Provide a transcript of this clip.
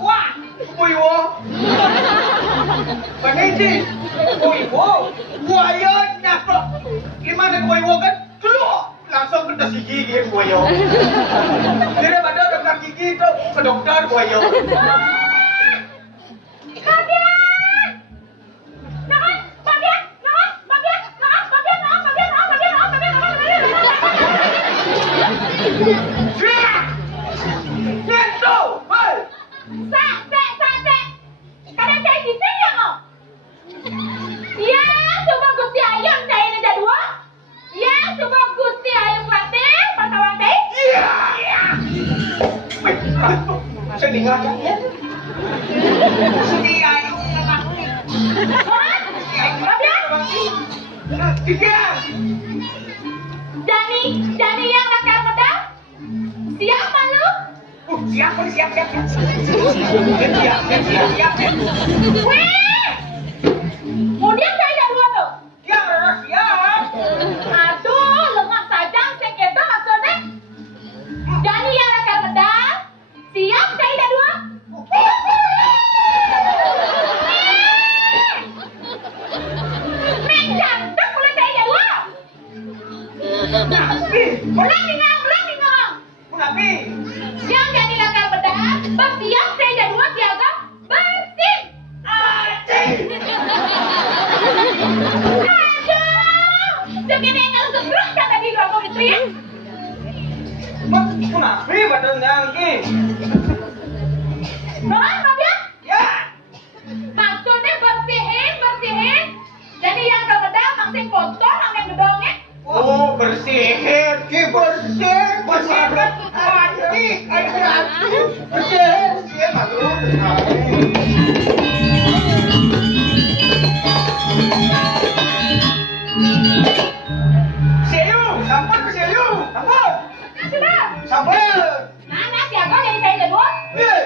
wah. Kuiwo. Paniti. Kuiwo. Buaya nyakro. Gimana kuiwo kan? Keluar. Langsung kena si gigi buaya. Daripada dokter gigi itu ke dokter buaya. Dani yang nakal medang? Siapa lu? Siap. Wih! Kemudian saya ada dua tuh. Siap. Aduh, lengah sajang sekedo maksudnya. Dani yang nakal medang? Siap, saya ada dua. Mek jantung mulai saya ada dua. Ulang nih ngomong. Tapi Yang jadi nakal pedang, bersiap saya ada dua siaga bersih. Aduh, segini yang segeruk kata di ruang komisi ya. Kenapa badannya lagi? Mohon, Robian. Ya. Maksudnya bersihin. Jadi yang nakal pedang maksudnya kotor, yang gedongnya. Oh, bersihin. Bersih kan? Bersih, masuk. Siu, sampun ke siu. Sampun. Sudah. Sampun. Mana siaga jadi saya ada dua? Eh,